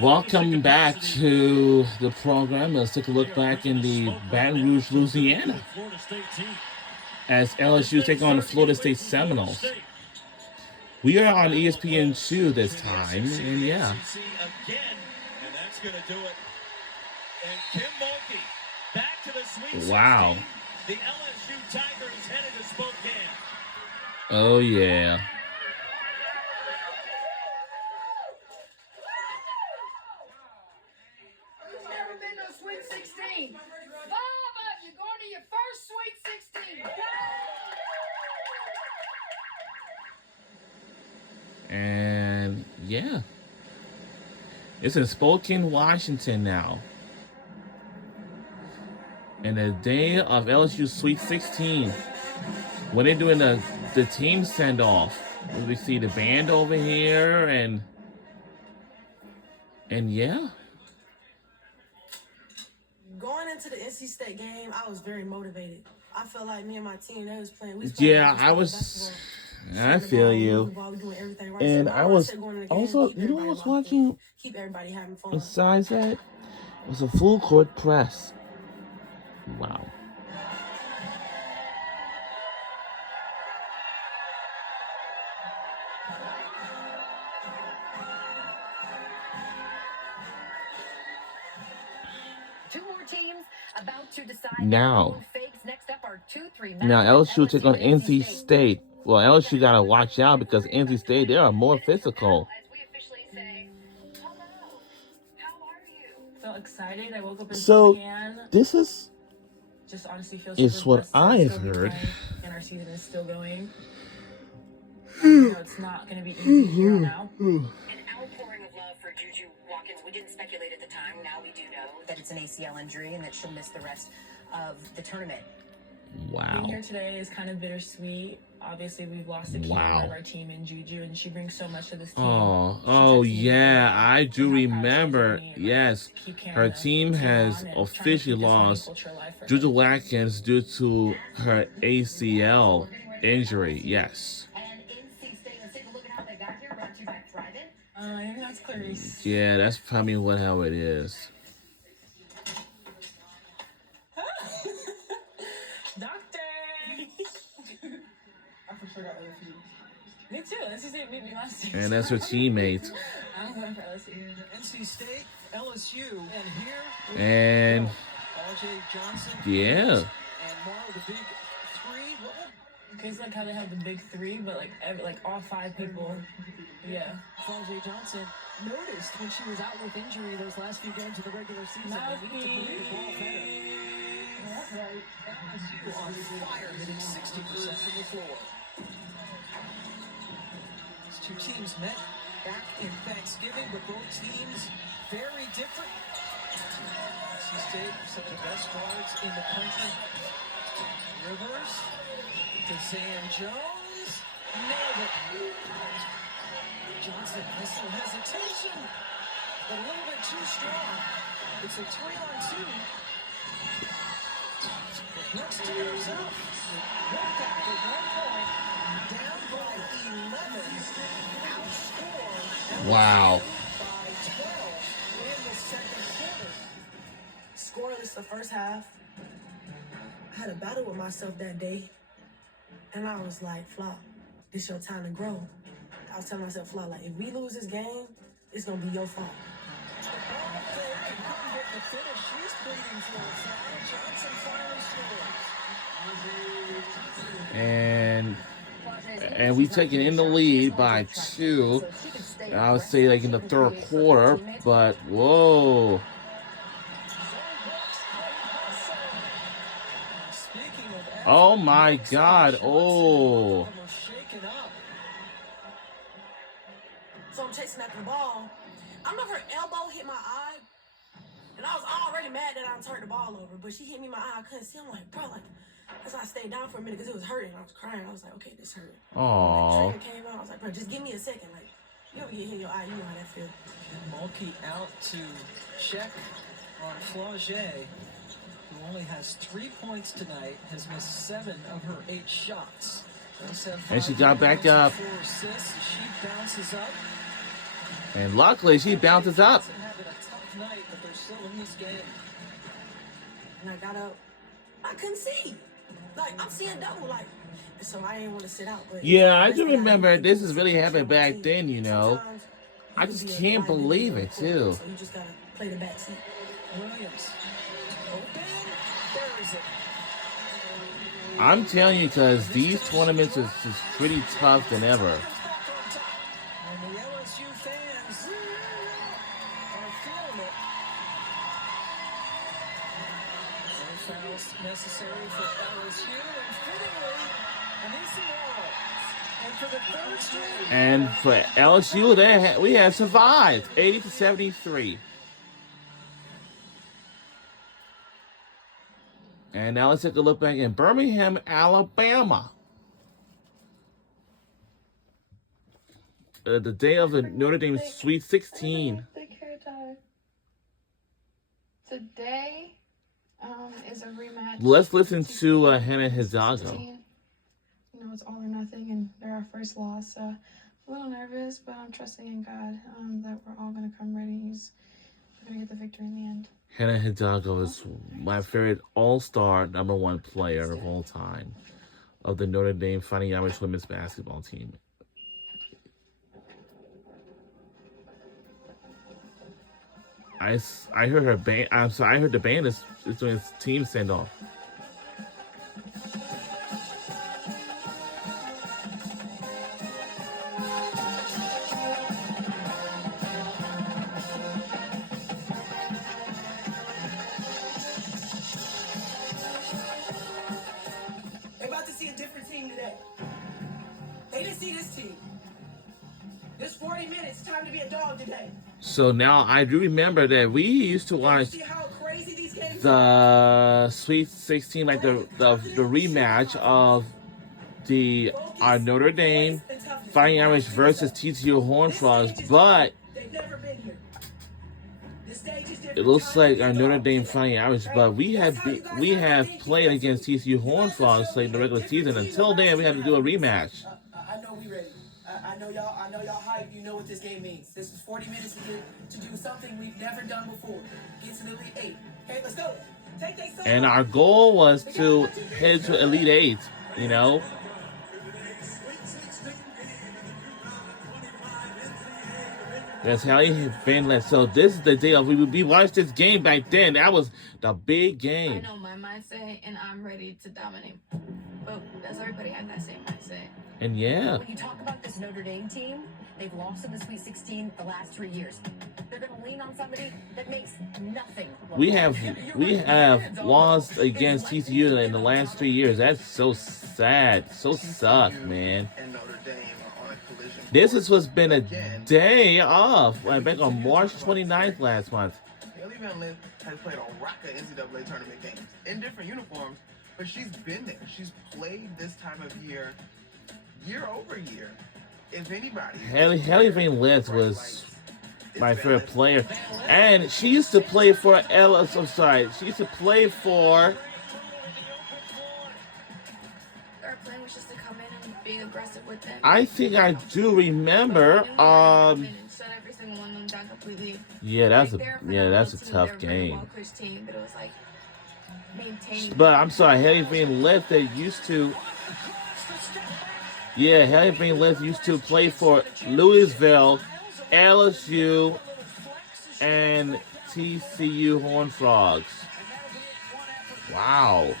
Welcome back to the program. Let's take a look back in the Baton Rouge, Louisiana, as LSU take on the Florida State Seminoles. We are on ESPN2 this time, and yeah. Wow. Oh, yeah. Who's never been to a Sweet 16? 5 of you going to your first Sweet 16. And yeah, it's in Spokane, Washington now. And the day of LSU Sweet 16, when they're doing the team send off, we see the band over here, and yeah. Going into the NC State game, I was very motivated. I felt like me and my team, they was playing. I was. I feel you. And I was also, you know, I was watching. Keep everybody having fun. Besides that, it was a full court press. Wow. Two more teams about to decide. Now Next up are 2-3 now LSU take on NC State. Well, LSU gotta watch out because NC State, they are more physical. As we officially say, hello, how are you? So excited! I woke up in So Spokane. this is Just honestly feels is super what blessed to I've still be heard. playing, and our season is still going. You know, it's not going to be easy here on out. An outpouring of love for Juju Watkins. We didn't speculate at the time. Now we do know that it's an ACL injury and that she'll miss the rest of the tournament. Wow. Being here today is kind of bittersweet. Obviously, we've lost a key member of our team in Juju, and she brings so much to this team. Oh yeah, I do remember. Yes, her team has officially lost Juju Watkins due to her ACL injury. Yes. And NC State, let's take a look at how they got here. Brought to you by Thrivent. I think that's Clarice. Yeah, that's probably how it is. Doctor! I for sure got LSU. Me too. NC State beat me last year. And that's her teammate. I'm going for LSU. NC State, LSU, and here And RJ Johnson. yeah. And Marl, the big three. Okay, it's like how they have the big three, but like all 5 people. Yeah. RJ Johnson noticed when she was out with injury those last few games of the regular season. They need to move the ball better. That's right. LSU on fire, hitting 60% from the floor. These two teams met back in Thanksgiving, but both teams very different. NC State, some of the best guards in the country. Rivers to Zan Jones. Nailed it. Johnson has some hesitation, but a little bit too strong. It's a 3-on-2. Works to herself. Back after 1 point. Down by 11. Outscored. Wow. By 12 in the second quarter. Scoreless the first half. I had a battle with myself that day, and I was like, Flop, this your time to grow. I was telling myself, Flop, like, if we lose this game, it's gonna be your fault. The finish, she's pleading for a foul. Johnson finally scores. And we taking in the lead by 2. I would say like in the third quarter, but whoa. Oh my God. Oh. So I'm chasing after the ball. I remember her elbow hit my eye, and I was already mad that I turned the ball over, but she hit me in my eye. I couldn't see. I'm like, bro, like, that's why I stayed down for a minute because it was hurting. I was crying. I was like, okay, this hurt. Aww. Trigger came out. I was like, bro, just give me a second. Like, you ever get hit in your eye, you know how that feels. Mulkey out to check on Flauget, who only has 3 points tonight, has missed 7 of her 8 shots. And she got back up. 4 assists. She bounces up. And luckily, she bounces up. Having a tough night, but they're still in this game. And I got up. I couldn't see. Like, I'm seeing double, like. So I didn't want to sit out. But Yeah, I do remember this is really happening back then, you know. I just can't believe it, too. So you just gotta play the back seat. Williams. Open. There is it. I'm telling you, because these tournaments is just pretty tough than ever. And the LSU fans are feeling it. No fouls necessary for LSU, and fittingly, Anissa Morrow. And for the third straight. And for LSU, we have survived 80-73. And now let's take a look back in Birmingham, Alabama. The day of the Notre Dame Sweet 16. Today is a rematch. Let's listen to Hannah Hidalgo. You know, it's all or nothing, and they're our first loss. So a little nervous, but I'm trusting in God that we're all going to come ready. He's going to get the victory in the end. Hannah Hidalgo is my favorite all-star #1 player of all time of the Notre Dame Fighting Irish women's basketball team. I heard her band. I'm sorry, I heard the band is doing its team send-off. They're about to see a different team today. They didn't see this team. This 40 minutes, time to be a dog today. So now I do remember that we used to watch See how crazy these games are? the Sweet 16, like the rematch of our Notre Dame Fighting Irish versus TCU Horned Frogs, but They've never been here. The stage is different. it looks like our Notre Dame Fighting Irish, but we have played against TCU Horned Frogs like in the regular season. Until then, we had to do a rematch. I know we ready. I know y'all hype. You know what this game means. This is 40 minutes to do something we've never done before. Get to the Elite Eight. Okay, let's go. Take they And our goal was to head to Elite Eight, you know. That's how he been let. So this is the day of we watched this game back then. That was the big I game. know my mindset, and I'm ready to dominate. But does everybody have that same mindset? And yeah, When you talk about this Notre Dame team, they've lost in the Sweet 16 the last 3 years. They're going to lean on somebody that makes nothing. we have lost against TCU in the last 3 years. That's so sad. So suck, man. And Notre Dame are on a collision This course has been a again. day off. Like back on March 29th last month. Haley Van Lith has played a rack of NCAA tournament games in different uniforms, but she's been there. She's played this time of year over year. If anybody, Haley Van Lith was my favorite player, and she used to play for Ellis. I'm sorry, she used to play for. Our plan was just to come in and be aggressive with them. I think I do remember. And shut every single one of them down completely. Yeah, that's Like, they're a tough phenomenal team. They're a very game. well-coached team, but it was like maintaining. But I'm sorry, Haley Van Lith that used to. Yeah, Haley Van Lith used to play for Louisville, LSU, and TCU Horned Frogs. Wow.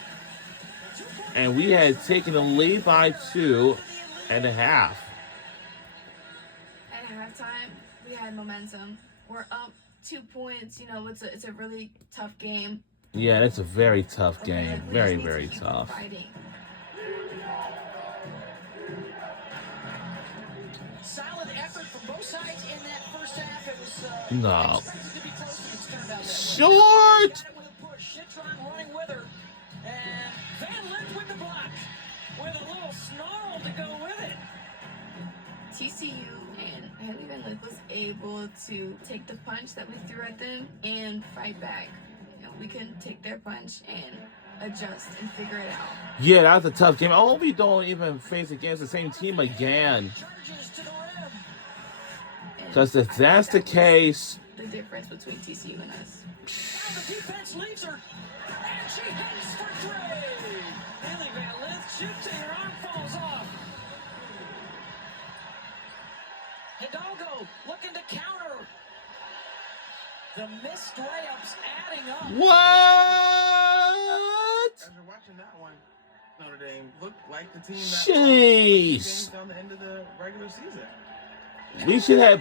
And we had taken the lead by 2.5. At halftime, we had momentum. We're up 2 points. You know, it's a really tough game. Yeah, that's a very tough game. We Very, just need to very keep tough. fighting. Solid effort from both sides in that first half. It was No. expected to be close, and it's turned out that way. Short! Got it with a push. Citron running with her. And Van Lith with the block. With a little snarl to go with it. TCU and Haley Van Lith was able to take the punch that we threw at them and fight back. You know, we couldn't take their punch and adjust and figure it out. Yeah, that was a tough game. I hope we don't even face against the same team again. Charges to the rim. And Because if that's the case, the difference between TCU and us. Now the defense leaves her, and she heads for three. Haley Van Lith shoots and her arm falls off. Hidalgo looking to counter. The missed layups adding up. what? As you're watching that one, Notre Dame looked like the team that Jeez. games down the end of the regular season. We should have.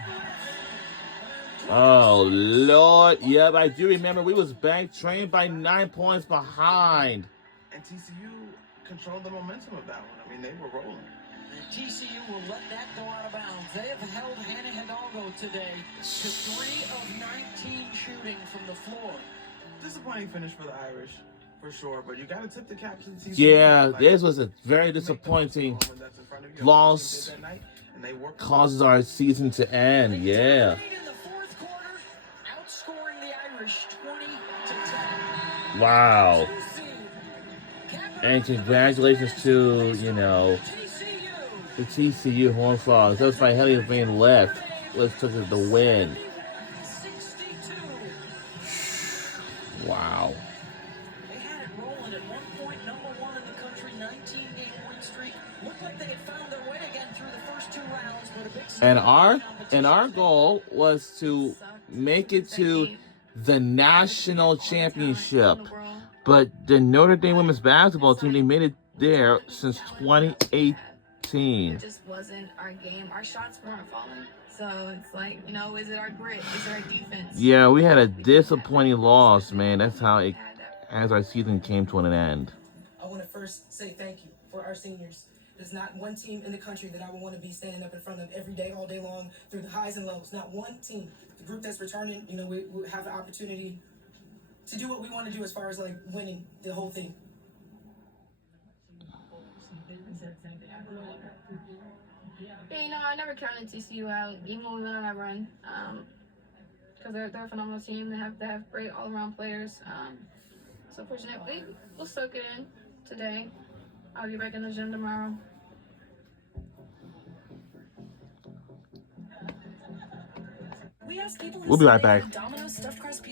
Oh Lord, yep, I do remember we was back trained by 9 points behind. And TCU controlled the momentum of that one. I mean, they were rolling. And TCU will let that go out of bounds. They have held Hannah Hidalgo today to 3 of 19 shooting from the floor. Disappointing finish for the Irish, for sure. But you got to tip the cap to the TCU. Yeah, Like, this was a very make the disappointing moment that's in front of you. loss. They did that night, and they worked Causes our season to end. Yeah. In the fourth quarter, outscoring the Irish 20 to 10. Wow. Two seed. And congratulations to, you know, TCU. the TCU Horned Frogs. That was by Haley Van Lith. Let's took it the win. 62. Wow. They had it rolling at one point, #1 in the country, 19-game win streak. Looked like they had found their way again through the first 2 rounds, but a big And our competition. goal was to make it to the national championship. But the Notre Dame women's basketball team, they made it there since 2018. It just wasn't our game. Our shots weren't falling. So it's like, you know, is it our grit? Is it our defense? Yeah, we had a disappointing loss, man. That's how it, Had that. as our season came to an end. I want to first say thank you for our seniors. There's not one team in the country that I would want to be standing up in front of every day, all day long, through the highs and lows. Not one team. The group that's returning, you know, we have the opportunity to do what we want to do as far as like winning the whole thing. Yeah, you know, I never counted TCU out, even when we went on that run. Because they're a phenomenal team. They have great all-around players. So fortunately, we'll soak it in today. I'll be back in the gym tomorrow. We ask people who We'll be right say back. Domino's stuffed crust